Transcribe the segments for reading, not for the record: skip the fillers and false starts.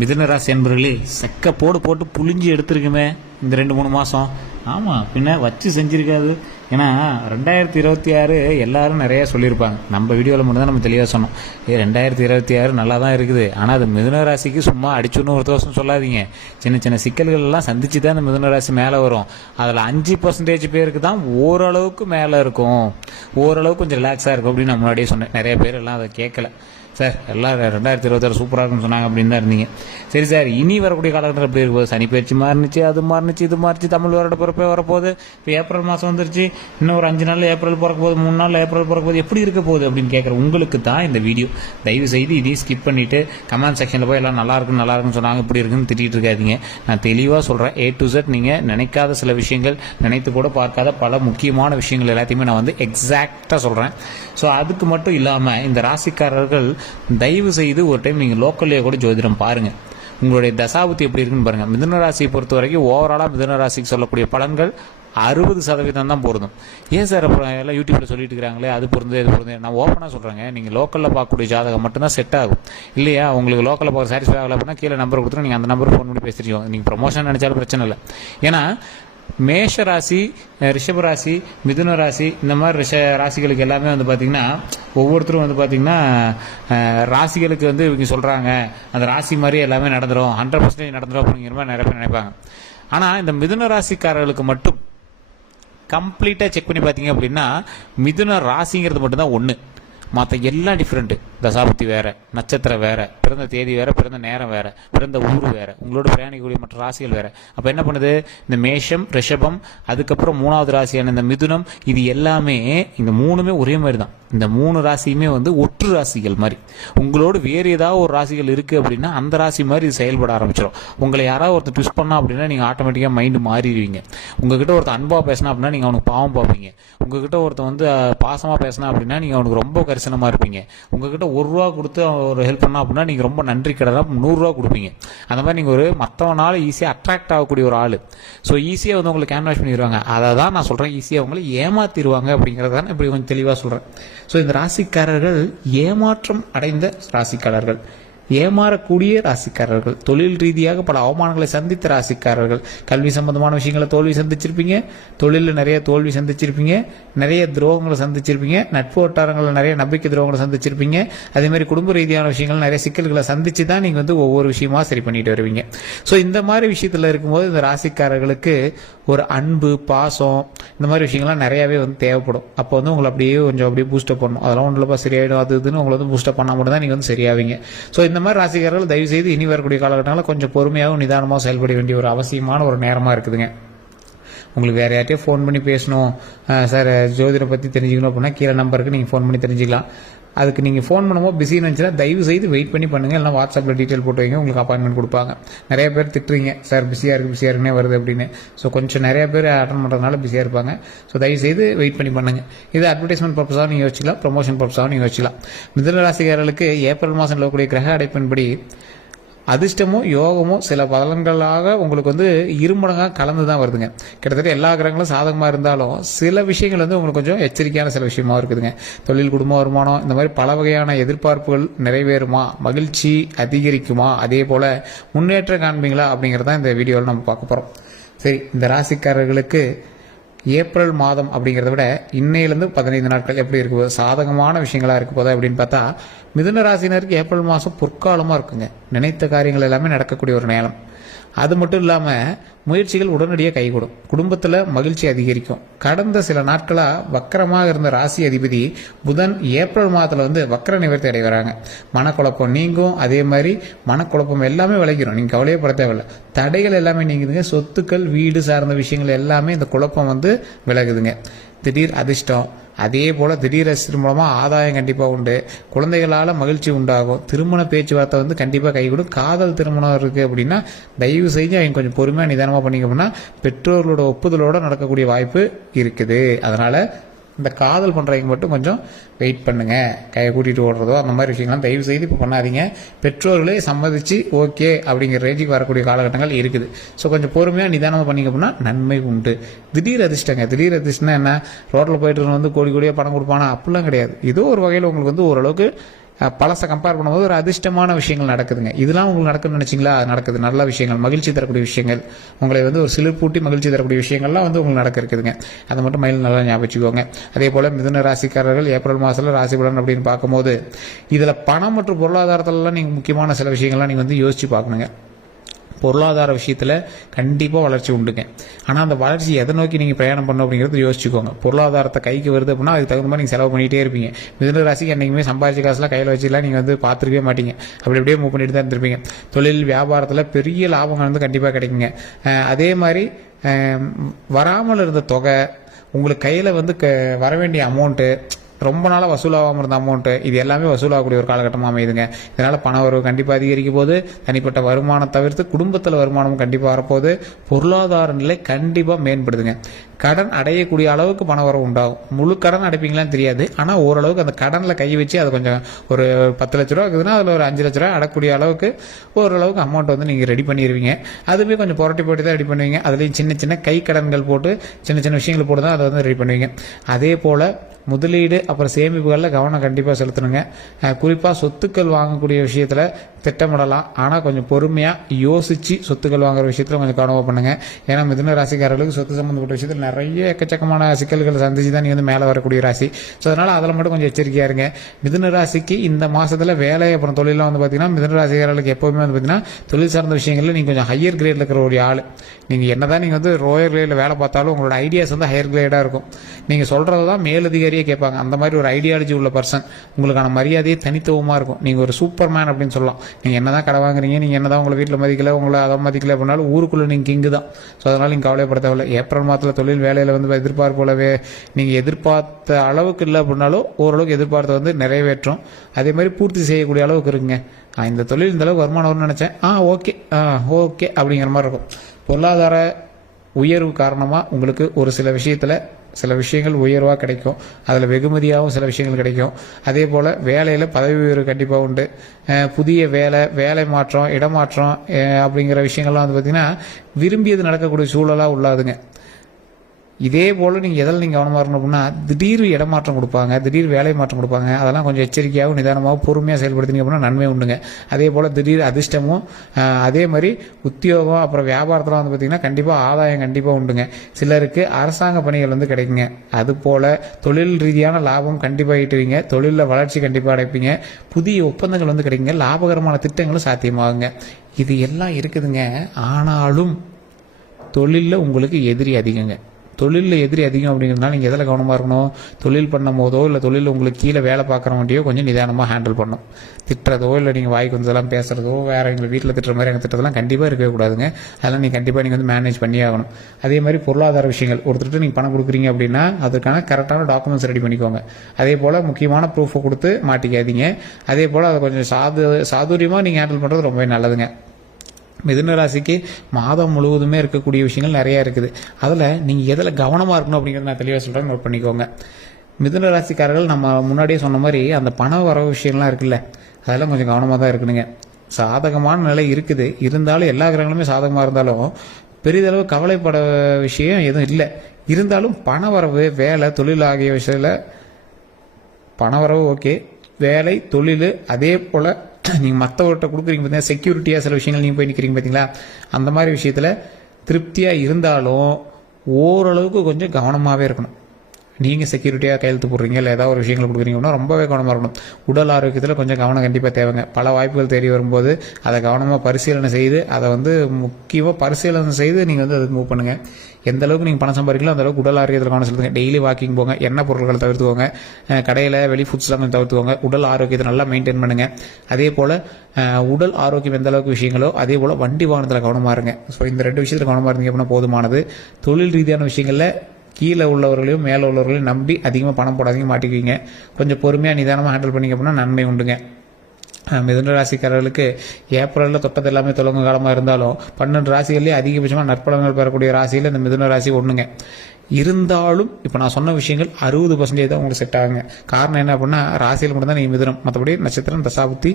மிதுன ராசி என்பவர்களே, செக்க போட்டு புளிஞ்சு எடுத்துருக்குமே இந்த 2-3 மாதம். ஆமாம், பின்ன வச்சு செஞ்சுருக்காது. ஏன்னா 2026 எல்லாரும் நிறைய சொல்லியிருப்பாங்க. நம்ம வீடியோவில் மட்டும் தான் நம்ம தெளிவாக சொன்னோம். 2026 நல்லா தான் இருக்குது. ஆனால் அது மிதுன ராசிக்கு சும்மா அடிச்சுன்னு ஒரு தோசம் சொல்லாதீங்க. சின்ன சின்ன சிக்கல்கள் எல்லாம் சந்திச்சு தான் இந்த மிதுன ராசி மேலே வரும். அதில் 5% பேருக்கு தான் ஓரளவுக்கு மேலே இருக்கும், ஓரளவுக்கு கொஞ்சம் ரிலாக்ஸாக இருக்கும் அப்படின்னு நான் முன்னாடியே சொன்னேன். நிறைய பேர் எல்லாம் அதை கேட்கல. சார் எல்லாம் 2026 சூப்பராக இருக்குன்னு சொன்னாங்க அப்படின்னு தான் இருந்தீங்க. சரி சார், இனி வரக்கூடிய காலகட்டத்தில் எப்படி இருக்கும்? சனி பயிற்சி மாறினுச்சு, அது மாறினுச்சு, இது மாறிச்சு, தமிழ் வருட பிறப்பே வரப்போகுது. இப்போ ஏப்ரல் மாதம் வந்துருச்சு, இன்னும் ஒரு 5 நாள் ஏப்ரல் பிறக்க போகுது, 3 நாள் ஏப்ரல் பிறக்க போகுது. எப்படி இருக்க போகுது அப்படின்னு கேட்குற உங்களுக்கு தான் இந்த வீடியோ. தயவு செய்து இதையும் ஸ்கிப் பண்ணிவிட்டு கமெண்ட் செக்ஷனில் போய் எல்லாம் நல்லா இருக்குன்னு சொன்னாங்க, இப்படி இருக்குன்னு திட்டிகிட்டு இருக்காதிங்க. நான் தெளிவாக சொல்கிறேன், A to Z நீங்கள் நினைக்காத சில விஷயங்கள், நினைத்து கூட பார்க்காத பல முக்கியமான விஷயங்கள் எல்லாத்தையுமே நான் வந்து எக்ஸாக்டாக சொல்கிறேன். ஸோ அதுக்கு மட்டும் இல்லாமல் இந்த ராசிக்காரர்கள் தயவு செய்து ஒரு டைம் நீங்கள் லோக்கல்லையே கூட ஜோதிடம் பாருங்கள். உங்களுடைய தசாபுத்தி எப்படி இருக்குன்னு பாருங்கள். மிதுன ராசியை பொறுத்த வரைக்கும் ஓவராலாக மிதுன ராசிக்கு சொல்லக்கூடிய பலன்கள் 60% தான் பொருந்தும். ஏன் சார் அப்புறம் எல்லாம் யூடியூப்பில் சொல்லிட்டு இருக்கிறாங்களே அது பொருந்தே இது பொருந்தே? நான் ஓப்பனாக சொல்கிறேங்க, நீங்கள் லோக்கலில் பார்க்கக்கூடிய ஜாதகம் மட்டும்தான் செட் ஆகும். இல்லையா, உங்களுக்கு லோக்கலில் பார்க்க சாட்டிஸ்ஃபை ஆகலை அப்படின்னா கீழே நம்பர் கொடுத்துட்டு நீங்கள் அந்த நம்பருக்கு ஃபோன் பண்ணி பேசிடுவீங்க. நீங்கள் ப்ரொமோஷன் நினச்சாலும் பிரச்சனை இல்லை. ஏன்னா மேஷ ராசி, ரிஷப ராசி, மிதுன ராசி, இந்த மாதிரி ராசிகளுக்கு எல்லாமே வந்து பார்த்திங்கன்னா ஒவ்வொருத்தரும் வந்து பார்த்திங்கன்னா ராசிகளுக்கு வந்து இவங்க சொல்கிறாங்க அந்த ராசி மாதிரி எல்லாமே நடந்துடும், 100% நடந்துடும் அப்படிங்கிற மாதிரி நிறைய பேர் நினைப்பாங்க. ஆனால் இந்த மிதுன ராசிக்காரர்களுக்கு மட்டும் கம்ப்ளீட்டாக செக் பண்ணி பார்த்தீங்க அப்படின்னா மிதுன ராசிங்கிறது மட்டும்தான் ஒன்று. மற்ற எல்லாம் டிஃப்ரெண்ட்டு. தசாபுத்தி வேறு, நட்சத்திரம் வேறு, பிறந்த தேதி வேறு, பிறந்த நேரம் வேறு, பிறந்த ஊர் வேறு, உங்களோட பிரயாணிக்கூடிய மற்ற ராசிகள் வேறு. அப்போ என்ன பண்ணுது, இந்த மேஷம், ரிஷபம், அதுக்கப்புறம் 3வது ராசியான இந்த மிதுனம், இது எல்லாமே இந்த 3மே ஒரே மாதிரி தான். இந்த 3 ராசியுமே வந்து ஒற்று ராசிகள் மாதிரி. உங்களோட வேறு ஏதாவது ஒரு ராசிகள் இருக்குது அப்படின்னா அந்த ராசி மாதிரி இது செயல்பட ஆரம்பிச்சிடும். உங்களை யாராவது ஒருத்தர் ட்விஸ்ட் பண்ணா அப்படின்னா நீங்கள் ஆட்டோமேட்டிக்காக மைண்டு மாறிடுவீங்க. உங்ககிட்ட ஒருத்தர் அன்பாக பேசினா அப்படின்னா நீங்கள் அவனுக்கு பாவம் பார்ப்பீங்க. உங்ககிட்ட ஒருத்தர் வந்து பாசமாக பேசினா அப்படின்னா நீங்கள் அவனுக்கு ரொம்ப கரிசனமாக இருப்பீங்க. உங்ககிட்ட 1 ரூபா கொடுத்து ஒரு ஹெல்ப் பண்ணா அப்படின்னா நீங்கள் ரொம்ப நன்றி கடனாக 100 ரூபா கொடுப்பீங்க. அந்த மாதிரி நீங்கள் ஒரு மற்றவனால ஈஸியாக அட்ராக்ட் ஆகக்கூடிய ஒரு ஆள். ஸோ ஈஸியாக வந்து உங்களுக்கு கேன்வாஷ் பண்ணிடுவாங்க. அதை தான் நான் சொல்கிறேன், ஈஸியாக உங்களை ஏமாற்றிடுவாங்க அப்படிங்கிறத இப்படி கொஞ்சம் தெளிவாக சொல்கிறேன். ஸோ இந்த ராசிக்காரர்கள் ஏமாற்றம் அடைந்த ராசிக்காரர்கள், ஏமாறக்கூடிய ராசிக்காரர்கள், தொழில் ரீதியாக பல அவமானங்களை சந்தித்த ராசிக்காரர்கள், கல்வி சம்பந்தமான விஷயங்களை தோல்வி சந்திச்சிருப்பீங்க, தொழிலில் நிறைய தோல்வி சந்திச்சிருப்பீங்க, நிறைய துரோகங்களை சந்திச்சிருப்பீங்க, நட்பு வட்டாரங்களில் நிறைய நம்பிக்கை துரோகங்களை சந்திச்சிருப்பீங்க. அதேமாதிரி குடும்ப ரீதியான விஷயங்கள் நிறைய சிக்கல்களை சந்திச்சு தான் நீங்கள் வந்து ஒவ்வொரு விஷயமா சரி பண்ணிட்டு வருவீங்க. ஸோ இந்த மாதிரி விஷயத்தில் இருக்கும்போது இந்த ராசிக்காரர்களுக்கு ஒரு அன்பு, பாசம், இந்த மாதிரி விஷயங்கள்லாம் நிறையாவே வந்து தேவைப்படும். அப்போ வந்து உங்களை அப்படியே கொஞ்சம் அப்படியே பூஸ்டப் பண்ணணும். அதெல்லாம் ஒன்றும் சரியாயிடும், அது இதுன்னு உங்களை வந்து பூஸ்டப் பண்ணால் மட்டும் தான் நீங்கள் வந்து சரியாவீங்க. ஸோ இந்த மாதிரி ராசிக்காரர்கள் தயவு செய்து இனி வரக்கூடிய காலகட்டங்களில் கொஞ்சம் பொறுமையாகவும் நிதானமாக செயல்பட வேண்டிய ஒரு அவசியமான ஒரு நேரமாக இருக்குதுங்க. உங்களுக்கு வேறு யார்ட்டையும் ஃபோன் பண்ணி பேசணும், சார் ஜோதிடரை பற்றி தெரிஞ்சுக்கணும் அப்படின்னா கீழே நம்பருக்கு நீங்கள் ஃபோன் பண்ணி தெரிஞ்சுக்கலாம். அதுக்கு நீங்கள் ஃபோன் பண்ணும்போது பிஸின்னு இருந்துச்சுன்னா தயவு செய்து வெயிட் பண்ணி பண்ணுங்கள். இல்லைனா வாட்ஸ்அப்பில் டீட்டெயில் போட்டு வைங்க, உங்களுக்கு அப்பாயின்மெண்ட் கொடுப்பாங்க. நிறைய பேர் திட்டுறீங்க, சார் பிஸியாக இருக்குன்னே வருது அப்படின்னு. ஸோ கொஞ்சம் நிறைய பேர் அட்டன் பண்ணுறதுனால பிஸியாக இருப்பாங்க. ஸோ தயவு செய்து வெயிட் பண்ணி பண்ணுங்கள். இது அட்வர்டைஸ்மெண்ட் பர்பஸாக நீங்கள் யோசிக்கலாம், ப்ரொமோஷன் பர்பஸாக நீங்கள் யோசிக்கலாம். மிதுன ராசிக்காரர்களுக்கு ஏப்ரல் மாதம் நிலவக்கூடிய கிரக அடைப்பின்படி அதிர்ஷ்டமோ யோகமோ சில பலன்களாக உங்களுக்கு வந்து இருமடங்காக கலந்து தான் வருதுங்க. கிட்டத்தட்ட எல்லா கிரகங்களும் சாதகமாக இருந்தாலும் சில விஷயங்கள் வந்து உங்களுக்கு கொஞ்சம் எச்சரிக்கையான சில விஷயமா இருக்குதுங்க. தொழில், குடும்ப வருமானம், இந்த மாதிரி பல வகையான எதிர்பார்ப்புகள் நிறைவேறுமா, மகிழ்ச்சி அதிகரிக்குமா, அதே போல் முன்னேற்றம் காண்பீங்களா அப்படிங்கிறதான் இந்த வீடியோவில் நம்ம பார்க்க போகிறோம். சரி, இந்த ராசிக்காரர்களுக்கு ஏப்ரல் மாதம் அப்படிங்கிறத விட இன்னையிலேருந்து 15 நாட்கள் எப்படி இருக்கு போது, சாதகமான விஷயங்களா இருக்க போதா அப்படின்னு பார்த்தா மிதுன ராசினருக்கு ஏப்ரல் மாதம் பொற்காலமாக இருக்குங்க. நினைத்த காரியங்கள் எல்லாமே நடக்கக்கூடிய ஒரு நேரம். அது மட்டும் இல்லாமல் முயற்சிகள் உடனடியாக கைகூடும். குடும்பத்தில் மகிழ்ச்சி அதிகரிக்கும். கடந்த சில நாட்களாக வக்கரமாக இருந்த ராசி அதிபதி புதன் ஏப்ரல் மாதத்தில் வந்து வக்கர நிவர்த்தி அடைகிறாங்க. மனக்குழப்பம் நீங்கும். அதே மாதிரி மனக்குழப்பம் எல்லாமே விளைக்கிறோம், நீங்கள் கவலையே பட தேவையில்லை. தடைகள் எல்லாமே நீங்குதுங்க. சொத்துக்கள், வீடு சார்ந்த விஷயங்கள் எல்லாமே இந்த குழப்பம் வந்து விலகுதுங்க. திடீர் அதிர்ஷ்டம், அதே போல் திடீர் அதிர்ஷ்டம் மூலமாக ஆதாயம் கண்டிப்பாக உண்டு. குழந்தைகளால் மகிழ்ச்சி உண்டாகும். திருமண பேச்சுவார்த்தை வந்து கண்டிப்பாக கைகூடும். காதல் திருமணம் இருக்குது அப்படின்னா தயவு செஞ்சு அவங்க கொஞ்சம் பொறுமையாக நிதானமாக பண்ணிக்க அப்படின்னா பெற்றோர்களோட ஒப்புதலோடு நடக்கக்கூடிய வாய்ப்பு இருக்குது. அதனால் இந்த காதல் பண்ணுறவங்க மட்டும் கொஞ்சம் வெயிட் பண்ணுங்கள். கையை கூட்டிகிட்டு ஓடுறதோ அந்த மாதிரி விஷயங்கள்லாம் தயவு செய்து இப்போ பண்ணாதீங்க. பெற்றோர்களே சம்மதிச்சு ஓகே அப்படிங்கிற ரேஞ்சுக்கு வரக்கூடிய காலகட்டங்கள் இருக்குது. ஸோ கொஞ்சம் பொறுமையாக நிதானமாக பண்ணிங்க அப்படின்னா நன்மை உண்டு. திடீர் அதிர்ஷ்டங்க. திடீர் அதிர்ஷ்டம்னா என்ன, ரோட்டில் போயிட்டு வந்து கோடி கோடியாக பணம் கொடுப்பானா அப்படிலாம் கிடையாது. ஏதோ ஒரு வகையில் உங்களுக்கு வந்து ஓரளவுக்கு பழசை கம்பேர் பண்ணும்போது ஒரு அதிர்ஷ்டமான விஷயங்கள் நடக்குதுங்க. இதெல்லாம் உங்களுக்கு நடக்குன்னு நினைச்சிங்களா? நடக்குது. நல்ல விஷயங்கள், மகிழ்ச்சி தரக்கூடிய விஷயங்கள், உங்களை வந்து ஒரு சிலிர்ப்பூட்டி மகிழ்ச்சி தரக்கூடிய விஷயங்கள்லாம் வந்து உங்களுக்கு நடக்க இருக்குதுங்க. அதை மட்டும் மைண்டில் நல்லா ஞாபகம் வச்சுக்கோங்க. அதே போல் மிதுன ராசிக்காரர்கள் ஏப்ரல் மாதத்தில் ராசி பலன் அப்படின்னு பார்க்கும்போது இதில் பணம் மற்றும் பொருளாதாரத்திலலாம் நீங்கள் முக்கியமான சில விஷயங்கள்லாம் நீங்கள் வந்து யோசிச்சு பார்க்கணுங்க. பொருளாதார விஷயத்தில் கண்டிப்பாக வளர்ச்சி உண்டுங்க. ஆனால் அந்த வளர்ச்சி எதை நோக்கி நீங்கள் பிரயாணம் பண்ணணும் அப்படிங்கிறது யோசிச்சுக்கோங்க. பொருளாதாரத்தை கைக்கு வருது அப்படின்னா அதுக்கு தகுந்த மாதிரி நீங்கள் செலவு பண்ணிகிட்டே இருப்பீங்க. மிதுன ராசிக்கு என்றைக்குமே சம்பாதிச்ச காசுலாம் கையில் வச்சுலாம் நீங்கள் வந்து பார்த்துருக்கவே மாட்டீங்க. அப்படி அப்படியே மூவ் பண்ணிட்டு தான் இருந்திருப்பீங்க. தொழில் வியாபாரத்தில் பெரிய லாபங்கள் வந்து கண்டிப்பாக கிடைக்குங்க. அதே மாதிரி வராமல் இருந்த தொகை, உங்களுக்கு கையில் வந்து வர வேண்டிய அமௌண்ட்டு, ரொம்ப நாளாக வசூலாகாமல் இருந்த அமௌண்ட்டு, இது எல்லாமே வசூலாகக்கூடிய ஒரு காலகட்டமாக அமையுதுங்க. இதனால் பண வரவு கண்டிப்பாக அதிகரிக்கும் போது, தனிப்பட்ட வருமானம் தவிர்த்து குடும்பத்தில் வருமானமும் கண்டிப்பாக வரப்போகுது. பொருளாதார நிலை கண்டிப்பாக மேம்படுதுங்க. கடன் அடையக்கூடிய அளவுக்கு பண வரவு உண்டாகும். முழு கடன் அடைப்பீங்களான்னு தெரியாது, ஆனால் ஓரளவுக்கு அந்த கடனில் கை வச்சு அது கொஞ்சம் ஒரு 10 லட்ச ரூபா இருக்குதுன்னா அதில் ஒரு 5 லட்ச ரூபா அடக்கூடிய அளவுக்கு ஓரளவுக்கு அமௌண்ட் வந்து நீங்கள் ரெடி பண்ணிடுவீங்க. அதுவே கொஞ்சம் புரட்டி போட்டு தான் ரெடி பண்ணுவீங்க. அதுலேயும் சின்ன சின்ன கை கடன்கள் போட்டு சின்ன சின்ன விஷயங்கள் போட்டு தான் அதை வந்து ரெடி பண்ணுவீங்க. அதே போல் முதலீடு அப்புறம் சேமிப்புகளில் கவனம் கண்டிப்பாக செலுத்தணுங்க. குறிப்பாக சொத்துக்கள் வாங்கக்கூடிய விஷயத்தில் திட்டமிடலாம், ஆனால் கொஞ்சம் பொறுமையாக யோசித்து சொத்துக்கள் வாங்குற விஷயத்தில் கொஞ்சம் கவனமாக பண்ணுங்கள். ஏன்னா மிதுன ராசிக்காரர்களுக்கு சொத்து சம்மந்தப்பட்ட விஷயத்தில் நிறைய எக்கச்சக்கமான சிக்கல்களை சந்திச்சு தான் நீங்கள் வந்து மேலே வரக்கூடிய ராசி. ஸோ அதனால் அதில் மட்டும் கொஞ்சம் எச்சரிக்கையாக இருங்க. மிதுன ராசிக்கு இந்த மாதத்தில் வேலை அப்புறம் தொழிலாம் வந்து பார்த்தீங்கன்னா மிதுன ராசிக்காரர்களுக்கு எப்போவுமே வந்து பார்த்தீங்கன்னா தொழில் சார்ந்த விஷயங்களில் நீங்கள் கொஞ்சம் ஹையர் கிரேடில் இருக்கிற ஒரு ஆள். நீங்கள் என்ன தான் நீங்கள் வந்து லோயர் கிரேடில் வேலை பார்த்தாலும் உங்களோட ஐடியாஸ் வந்து ஹையர் கிரேடாக இருக்கும். நீங்கள் சொல்கிறது தான் மேலதிகாரியே கேட்பாங்க. அந்த மாதிரி ஒரு ஐடியாலஜி உள்ள பர்சன். உங்களுக்கான மரியாதையே தனித்துவமாக இருக்கும். நீங்கள் ஒரு சூப்பர் மேன் அப்படின்னு சொல்லலாம். நீங்கள் என்ன தான் கடை வாங்குறீங்க, நீங்கள் என்ன தான் உங்களை வீட்டில் மதிக்கல, உங்களை அதை மதிக்கல அப்படின்னாலும் ஊருக்குள்ளே நீங்கள் கிங்கு தான். ஸோ அதனால் நீங்கள் கவலைப்பட தேவையில்லை. ஏப்ரல் மாதத்தில் தொழில் வேலையில் வந்து எதிர்பார்ப்போலவே நீங்கள் எதிர்பார்த்த அளவுக்கு இல்லை அப்படின்னாலும் ஓரளவுக்கு எதிர்பார்த்த வந்து நிறைவேற்றும். அதே மாதிரி பூர்த்தி செய்யக்கூடிய அளவுக்கு இருக்குங்க. இந்த தொழில் இந்த அளவுக்கு வருமானம் வரும்னு நினச்சேன், ஓகே அப்படிங்கிற மாதிரி இருக்கும். பொருளாதார உயர்வு காரணமாக உங்களுக்கு ஒரு சில விஷயங்கள் உயர்வாக கிடைக்கும். அதில் வெகுமதியாகவும் சில விஷயங்கள் கிடைக்கும். அதே போல் வேலையில் பதவி உயர்வு கண்டிப்பாக உண்டு. புதிய வேலை மாற்றம், இடமாற்றம் அப்படிங்கிற விஷயங்கள்லாம் வந்து பார்த்திங்கன்னா விரும்பியது நடக்கக்கூடிய சூழலாக உள்ளாதுங்க. இதே போல் நீங்கள் எதில் நீங்கள் கவனமாக இருக்கணும் அப்படின்னா திடீர் இடமாற்றம் கொடுப்பாங்க, திடீர் வேலை மாற்றம் கொடுப்பாங்க. அதெல்லாம் கொஞ்சம் எச்சரிக்கையாகவும் நிதானமாகவும் பொறுமையாக செயல்படுத்திங்க அப்படின்னா நன்மை உண்டுங்க. அதே போல் திடீர் அதிர்ஷ்டமும் அதே மாதிரி உத்தியோகம் அப்புறம் வியாபாரத்தில் வந்து பார்த்திங்கன்னா கண்டிப்பாக ஆதாயம் கண்டிப்பாக உண்டுங்க. சிலருக்கு அரசாங்க பணிகள் வந்து கிடைக்குங்க. அதுபோல் தொழில் ரீதியான லாபம் கண்டிப்பாக ஈட்டுவீங்க. தொழிலில் வளர்ச்சி கண்டிப்பாக அடைப்பீங்க. புதிய ஒப்பந்தங்கள் வந்து கிடைக்குங்க. லாபகரமான திட்டங்களும் சாத்தியமாகுங்க. இது எல்லாம் இருக்குதுங்க. ஆனாலும் தொழிலில் உங்களுக்கு எதிரி அதிகங்க. தொழிலில் எதிரி அதிகம் அப்படிங்கிறதுனால நீங்கள் எதில் கவனமாக இருக்கணும்? தொழில் பண்ணும் போதோ இல்லை தொழில் உங்களுக்கு கீழே வேலை பார்க்குறவங்கள்டையோ கொஞ்சம் நிதானமாக ஹேண்டில் பண்ணணும். திட்டுறதோ இல்லை நீங்கள் வாய்க்கு வந்ததெல்லாம் பேசுகிறதோ வேறு எங்களை வீட்டில் திட்டுற மாதிரி எங்கள் திட்டத்தெல்லாம் கண்டிப்பாக இருக்கவே கூடாதுங்க. அதெல்லாம் நீங்கள் கண்டிப்பாக நீங்கள் வந்து மேனேஜ் பண்ணி ஆகணும். அதே மாதிரி பொருளாதார விஷயங்கள் ஒருத்தருக்கு நீங்கள் பணம் கொடுக்குறீங்க அப்படின்னா அதுக்கான கரெக்டான டாக்குமெண்ட்ஸ் ரெடி பண்ணிக்கோங்க. அதே போல் முக்கியமான ப்ரூஃபை கொடுத்து மாட்டிக்காதீங்க. அதே போல் அதை கொஞ்சம் சாதுரியமாக நீங்கள் ஹேண்டில் பண்ணுறது ரொம்பவே நல்லதுங்க. மிதுன ராசிக்கு மாதம் முழுவதுமே இருக்கக்கூடிய விஷயங்கள் நிறையா இருக்குது. அதில் நீங்கள் எதில் கவனமாக இருக்கணும் அப்படிங்கிறத நான் தெளிவாக சொல்கிறேன், நோட் பண்ணிக்கோங்க. மிதுன ராசிக்காரர்கள் நம்ம முன்னாடியே சொன்ன மாதிரி அந்த பண வரவு விஷயம்லாம் இருக்குல்ல, அதெல்லாம் கொஞ்சம் கவனமாக தான் இருக்கணுங்க. சாதகமான நிலை இருக்குது, இருந்தாலும் எல்லா கிரகங்களுமே சாதகமாக இருந்தாலும் பெரிதளவு கவலைப்பட விஷயம் எதுவும் இல்லை. இருந்தாலும் பண வரவு, வேலை, தொழில் ஆகிய விஷயத்தில் பண வரவு ஓகே, வேலை, தொழில், அதே போல் நீங்கள் மற்றவர்கிட்ட கொடுக்குறீங்க பார்த்தீங்கன்னா செக்யூரிட்டியாக சில விஷயங்கள் நீங்கள் போய் நிற்கிறீங்க பார்த்தீங்களா, அந்த மாதிரி விஷயத்தில் திருப்தியாக இருந்தாலும் ஓரளவுக்கு கொஞ்சம் கவனமாகவே இருக்கணும். நீங்கள் செக்யூரிட்டியாக கையெழுத்து போடுறீங்க இல்லை ஏதாவது ஒரு விஷயங்கள் கொடுக்குறீங்கன்னா ரொம்பவே கவனமாக இருக்கணும். உடல் ஆரோக்கியத்தில் கொஞ்சம் கவனம் கண்டிப்பாக தேவைங்க. பல வாய்ப்புகள் தேடி வரும்போது அதை கவனமாக பரிசீலனை செய்து அதை வந்து முக்கியமாக பரிசீலனை செய்து நீங்கள் வந்து அதுக்கு மூவ் பண்ணுங்கள். எந்த அளவுக்கு நீங்கள் பணம் சம்பாதிக்கலாம் அந்த அளவுக்கு உடல் ஆரோக்கியத்தில் கவனம் செலுத்துங்க. டெய்லி வாக்கிங் போங்க, எண்ணெய் பொருட்களை தவிர்த்துக்கோங்க, கடையில் வெளி ஃபுட்ஸ்லாம் கொஞ்சம் தவிர்த்துக்கோங்க. உடல் ஆரோக்கியத்தை நல்லா மெயின்டைன் பண்ணுங்கள். அதே போல் உடல் ஆரோக்கியம் எந்த அளவுக்கு விஷயங்களோ அதே போல் வண்டி வாகனத்தில் கவனமாக இருங்க. ஸோ இந்த 2 விஷயத்தில் கவனமாக இருந்தீங்க அப்படின்னா போதுமானது. தொழில் ரீதியான விஷயங்களில் கீழே உள்ளவர்களையும் மேலே உள்ளவர்களையும் நம்பி அதிகமாக பணம் போடாதீங்க, மாட்டிக்குவீங்க. கொஞ்சம் பொறுமையாக நிதானமாக ஹேண்டில் பண்ணிங்க அப்படின்னா நன்மை உண்டுங்க. மிதுன ராசிக்காரர்களுக்கு ஏப்ரலில் தொட்டது எல்லாமே தொடங்க காலமாக இருந்தாலும் 12 ராசிகள்லேயே அதிகபட்சமாக நற்பலன்கள் பெறக்கூடிய ராசியில் இந்த மிதுன ராசி ஒன்றுங்க. இருந்தாலும் இப்போ நான் சொன்ன விஷயங்கள் 60% தான் உங்களுக்கு செட் ஆகுங்க. காரணம் என்ன அப்படின்னா ராசியில் மட்டும் தான் நீங்கள் மிதுனம், மற்றபடி நட்சத்திரம், தசாபுத்தி,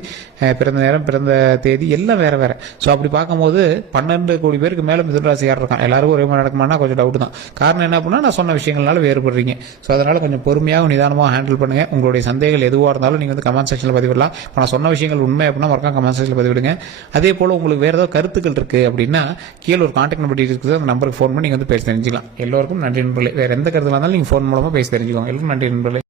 பிறந்த நேரம், பிறந்த தேதி எல்லாம் வேற வேற. ஸோ அப்படி பார்க்கும்போது 12 கோடி பேருக்கு மேலே மிதுன ராசி யார் இருக்கான், எல்லாருக்கும் ஒரே மாதிரி நடக்குமானா கொஞ்சம் டவுட் தான். காரணம் என்ன அப்படின்னா நான் சொன்ன விஷயங்கள்னால வேறுபடுறீங்க. ஸோ அதனால் கொஞ்சம் பொறுமையாக நிதானமாக ஹேண்டில் பண்ணுங்கள். உங்களுடைய சந்தேகங்கள் எதுவாக இருந்தாலும் நீங்கள் வந்து கமெண்ட் செக்ஷனில் பதிவிடலாம். இப்போ நான் சொன்ன விஷயங்கள் உண்மை அப்படின்னா மறக்காம கமெண்ட் செக்ஷனில் பதிவிடுங்க. அதே போல் உங்களுக்கு வேறு ஏதாவது கருத்துக்கள் இருக்குது அப்படின்னா கீழே ஒரு கான்டாக்ட் நம்பர் இருக்குது, அந்த நம்பருக்கு ஃபோன் பண்ணி நீங்கள் வந்து பேசி தெரிஞ்சுக்கலாம். எல்லோருக்கும் நன்றி நண்பர்களே. வேறு எந்த கருத்துல இருந்தாலும் நீங்கள் ஃபோன் மூலமாக பேசி தெரிஞ்சுக்கோங்க. எல்லோரும் நன்றி நண்பர்களே.